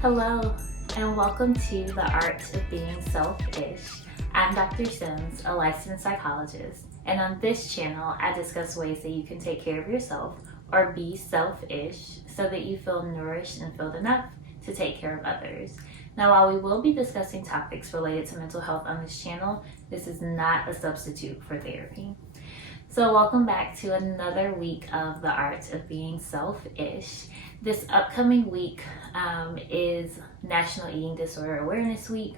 Hello, and welcome to The Art of Being Self-ish. I'm Dr. Sims, a licensed psychologist, and on this channel, I discuss ways that you can take care of yourself or be selfish so that you feel nourished and filled enough to take care of others. Now, while we will be discussing topics related to mental health on this channel, this is not a substitute for therapy. So welcome back to another week of The Art of Being Self-ish. This upcoming week is National Eating Disorder Awareness Week,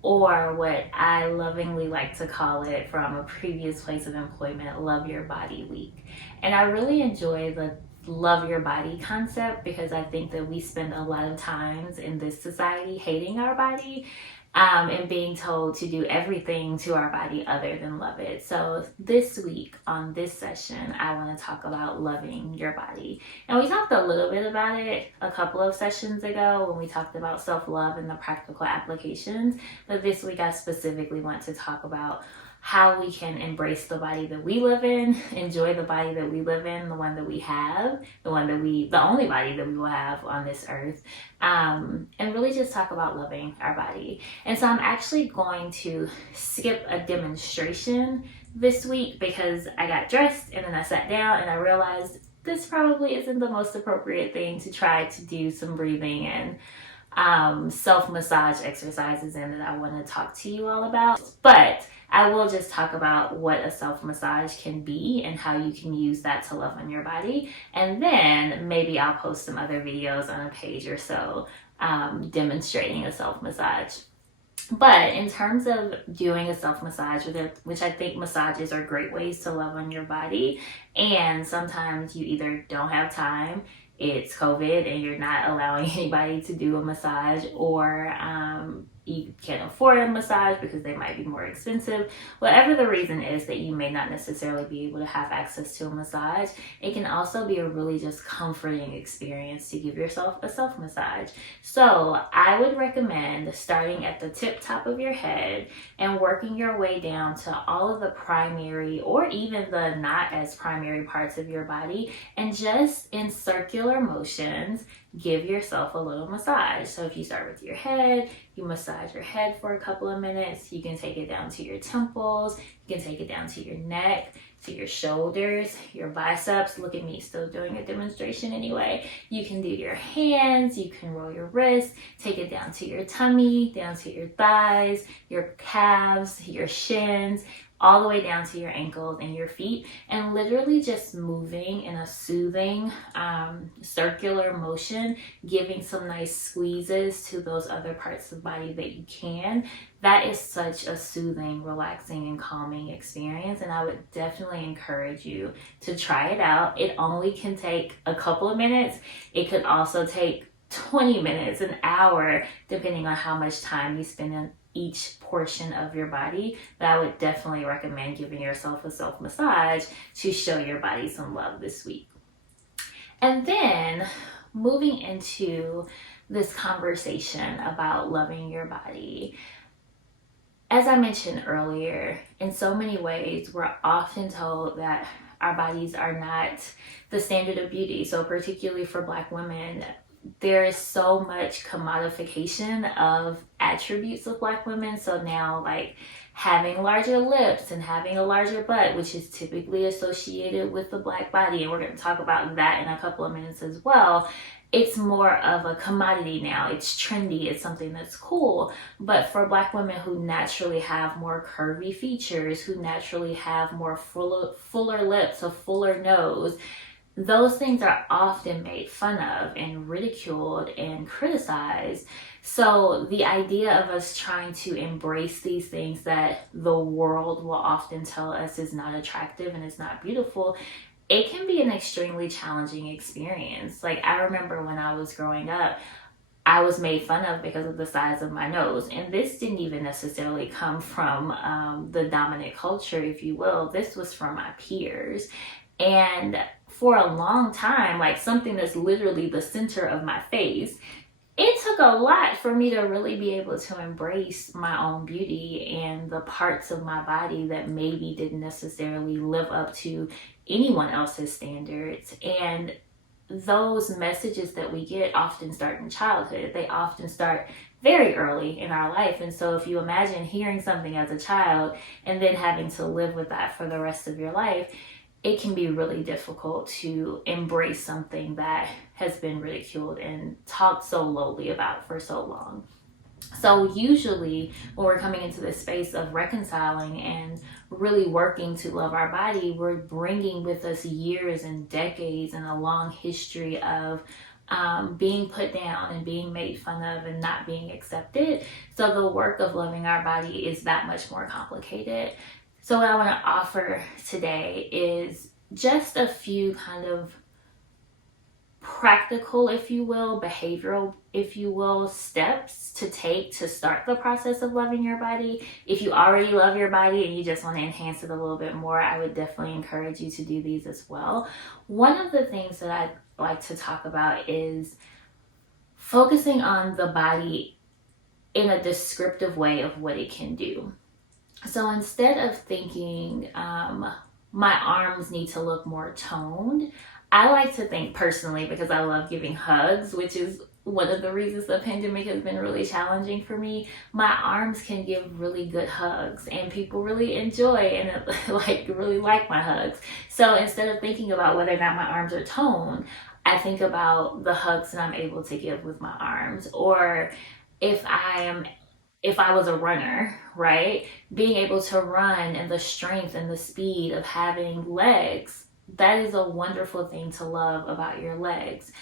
or what I lovingly like to call it from a previous place of employment, Love Your Body Week. And I really enjoy the love your body concept because I think that we spend a lot of times in this society hating our body and being told to do everything to our body other than love it. So this week on this session, I want to talk about loving your body. And we talked a little bit about it a couple of sessions ago when we talked about self-love and the practical applications. But this week I specifically want to talk about how we can embrace the body that we live in, enjoy the body that we live in, the one that we have, the only body that we will have on this earth, and really just talk about loving our body. And so I'm actually going to skip a demonstration this week because I got dressed and then I sat down and I realized this probably isn't the most appropriate thing to try to do some breathing and self-massage exercises in that I want to talk to you all about. But I will just talk about what a self-massage can be and how you can use that to love on your body. And then maybe I'll post some other videos on a page or so demonstrating a self-massage. But in terms of doing a self-massage, which I think massages are great ways to love on your body, and sometimes you either don't have time, it's COVID and you're not allowing anybody to do a massage, or you can't afford a massage because they might be more expensive. Whatever the reason is that you may not necessarily be able to have access to a massage, it can also be a really just comforting experience to give yourself a self-massage. So I would recommend starting at the top of your head and working your way down to all of the primary or even the not as primary parts of your body, and just in circular motions give yourself a little massage. So if you start with your head, you massage your head for a couple of minutes. You can take it down to your temples. You can take it down to your neck, to your shoulders, your biceps. Look at me, still doing a demonstration anyway. You can do your hands. You can roll your wrists. Take it down to your tummy, down to your thighs, your calves, your shins, all the way down to your ankles and your feet, and literally just moving in a soothing circular motion, giving some nice squeezes to those other parts of the body that you can. That is such a soothing, relaxing, and calming experience, and I would definitely encourage you to try it out. It only can take a couple of minutes. It could also take 20 minutes, an hour, depending on how much time you spend in each portion of your body. But I would definitely recommend giving yourself a self-massage to show your body some love this week. And then moving into this conversation about loving your body. As I mentioned earlier, in so many ways, we're often told that our bodies are not the standard of beauty. So particularly for Black women, there is so much commodification of attributes of Black women. So now, like having larger lips and having a larger butt, which is typically associated with the Black body, and we're going to talk about that in a couple of minutes as well. It's more of a commodity now. It's trendy. It's something that's cool. But for Black women who naturally have more curvy features, who naturally have more fuller lips, a fuller nose, those things are often made fun of and ridiculed and criticized. So the idea of us trying to embrace these things that the world will often tell us is not attractive and is not beautiful, it can be an extremely challenging experience. Like, I remember when I was growing up, I was made fun of because of the size of my nose. And this didn't even necessarily come from the dominant culture, if you will. This was from my peers. And for a long time, like something that's literally the center of my face, it took a lot for me to really be able to embrace my own beauty and the parts of my body that maybe didn't necessarily live up to anyone else's standards. And those messages that we get often start in childhood. They often start very early in our life. And so if you imagine hearing something as a child and then having to live with that for the rest of your life, it can be really difficult to embrace something that has been ridiculed and talked so lowly about for so long. So usually when we're coming into this space of reconciling and really working to love our body, we're bringing with us years and decades and a long history of being put down and being made fun of and not being accepted. So the work of loving our body is that much more complicated. So what I want to offer today is just a few kind of practical, if you will, behavioral, if you will, steps to take to start the process of loving your body. If you already love your body and you just want to enhance it a little bit more, I would definitely encourage you to do these as well. One of the things that I'd like to talk about is focusing on the body in a descriptive way of what it can do. So instead of thinking my arms need to look more toned, I like to think personally, because I love giving hugs, which is one of the reasons the pandemic has been really challenging for me. My arms can give really good hugs and people really enjoy and really like my hugs. So instead of thinking about whether or not my arms are toned, I think about the hugs that I'm able to give with my arms. Or if I was a runner, right? Being able to run and the strength and the speed of having legs, that is a wonderful thing to love about your legs.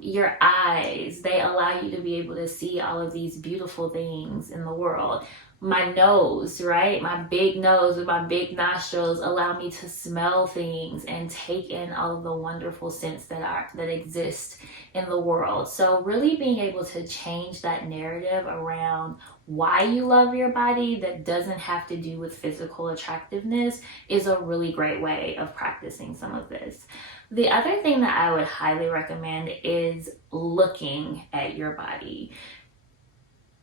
Your eyes, they allow you to be able to see all of these beautiful things in the world. My nose, right? My big nose with my big nostrils allow me to smell things and take in all of the wonderful scents that exist in the world. So really being able to change that narrative around why you love your body that doesn't have to do with physical attractiveness is a really great way of practicing some of this. The other thing that I would highly recommend is looking at your body.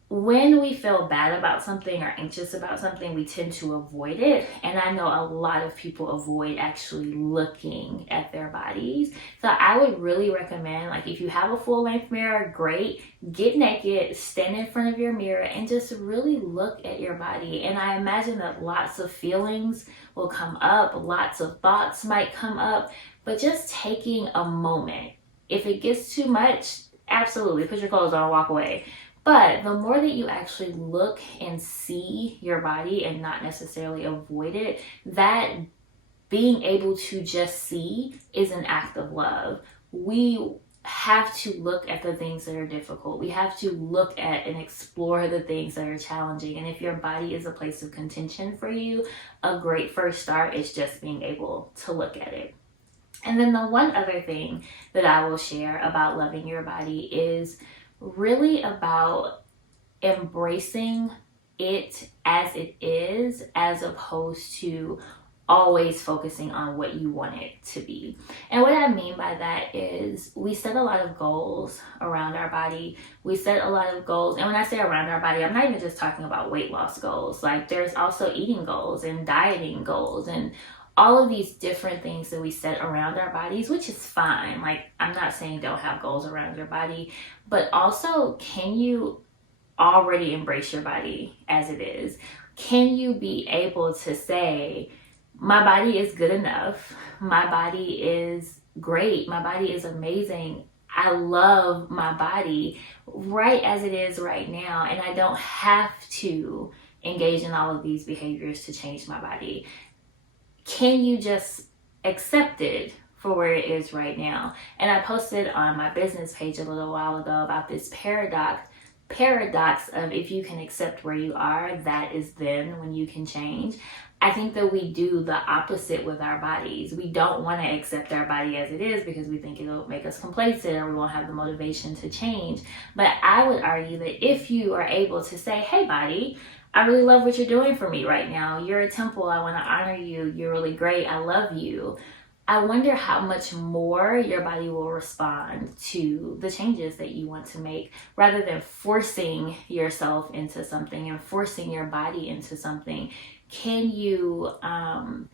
When we feel bad about something or anxious about something, we tend to avoid it. And I know a lot of people avoid actually looking at their bodies. So I would really recommend, like, if you have a full length mirror, great. Get naked, stand in front of your mirror, and just really look at your body. And I imagine that lots of feelings will come up, lots of thoughts might come up, but just taking a moment. If it gets too much, absolutely put your clothes on and walk away. But the more that you actually look and see your body and not necessarily avoid it, that being able to just see is an act of love. We have to look at the things that are difficult. We have to look at and explore the things that are challenging. And if your body is a place of contention for you, a great first start is just being able to look at it. And then the one other thing that I will share about loving your body is really about embracing it as it is, as opposed to always focusing on what you want it to be. And what I mean by that is we set a lot of goals around our body. We set a lot of goals. And when I say around our body, I'm not even just talking about weight loss goals. Like, there's also eating goals and dieting goals and all of these different things that we set around our bodies, which is fine. Like, I'm not saying don't have goals around your body, but also, can you already embrace your body as it is? Can you be able to say, my body is good enough. My body is great. My body is amazing. I love my body right as it is right now. And I don't have to engage in all of these behaviors to change my body. Can you just accept it for where it is right now? And I posted on my business page a little while ago about this paradox of, if you can accept where you are, that is then when you can change. I think that we do the opposite with our bodies. We don't want to accept our body as it is because we think it'll make us complacent or we won't have the motivation to change. But I would argue that if you are able to say, hey body, I really love what you're doing for me right now. You're a temple. I want to honor you. You're really great. I love you. I wonder how much more your body will respond to the changes that you want to make, rather than forcing yourself into something and forcing your body into something. can you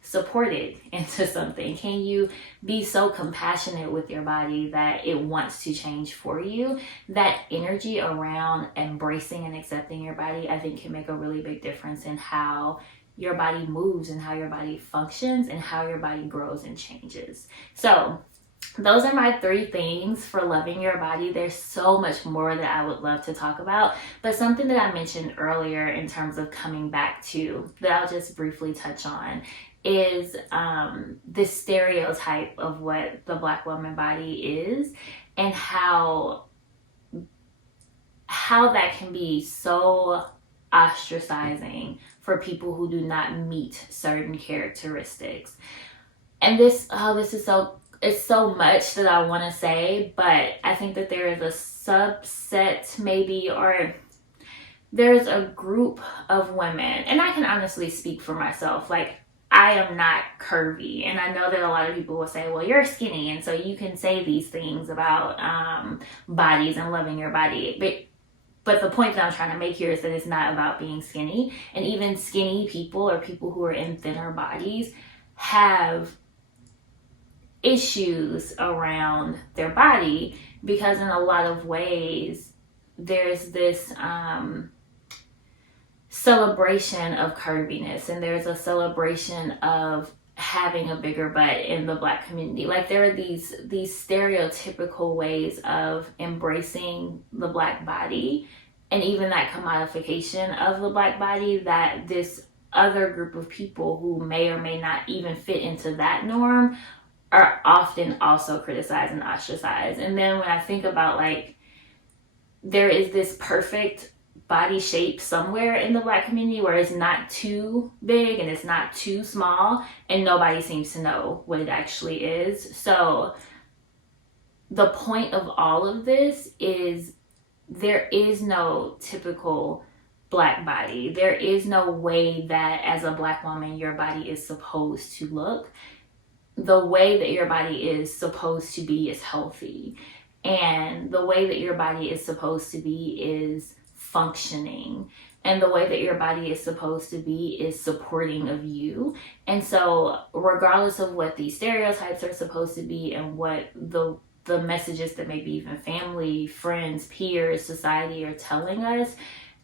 support it into something? Can you be so compassionate with your body that it wants to change for you? That energy around embracing and accepting your body, I think, can make a really big difference in how your body moves and how your body functions and how your body grows and changes. So those are my 3 things for loving your body. There's so much more that I would love to talk about, but something that I mentioned earlier in terms of coming back to that I'll just briefly touch on is this stereotype of what the Black woman body is, and how that can be so ostracizing for people who do not meet certain characteristics. And this is so, it's so much that I want to say, but I think that there is a subset maybe, or there's a group of women, and I can honestly speak for myself, like I am not curvy, and I know that a lot of people will say, well, you're skinny, and so you can say these things about bodies and loving your body, but the point that I'm trying to make here is that it's not about being skinny. And even skinny people or people who are in thinner bodies have issues around their body, because in a lot of ways there's this celebration of curviness, and there's a celebration of having a bigger butt in the Black community. Like there are these stereotypical ways of embracing the Black body, and even that commodification of the Black body, that this other group of people who may or may not even fit into that norm are often also criticized and ostracized. And then when I think about, like, there is this perfect body shape somewhere in the Black community where it's not too big and it's not too small, and nobody seems to know what it actually is. So the point of all of this is there is no typical Black body. There is no way that as a Black woman your body is supposed to look. The way that your body is supposed to be is healthy, and the way that your body is supposed to be is functioning, and the way that your body is supposed to be is supporting of you. And so regardless of what these stereotypes are supposed to be and what the messages that maybe even family, friends, peers, society are telling us,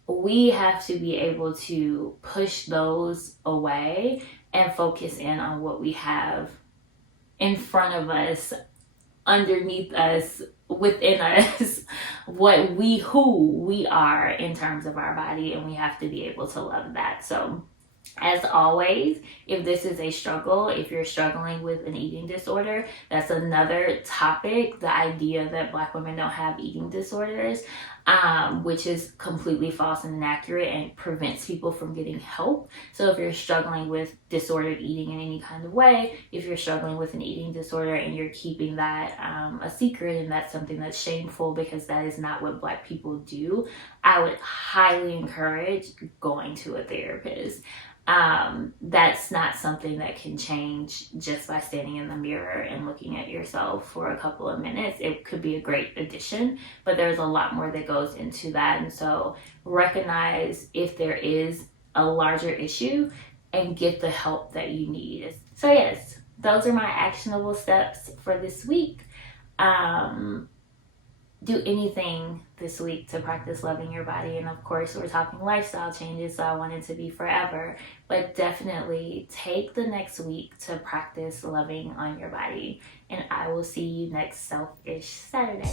we have to be able to push those away and focus in on what we have in front of us, underneath us, within us, who we are in terms of our body, and we have to be able to love that. So as always, if this is a struggle, if you're struggling with an eating disorder, that's another topic, the idea that Black women don't have eating disorders, which is completely false and inaccurate and prevents people from getting help. So if you're struggling with disordered eating in any kind of way, if you're struggling with an eating disorder and you're keeping that a secret, and that's something that's shameful because that is not what Black people do, I would highly encourage going to a therapist. That's not something that can change just by standing in the mirror and looking at yourself for a couple of minutes. It could be a great addition, but there's a lot more that goes into that. And so recognize if there is a larger issue and get the help that you need. So yes, those are my actionable steps for this week. Do anything this week to practice loving your body. And of course, we're talking lifestyle changes, so I want it to be forever. But definitely take the next week to practice loving on your body. And I will see you next Selfish Saturday.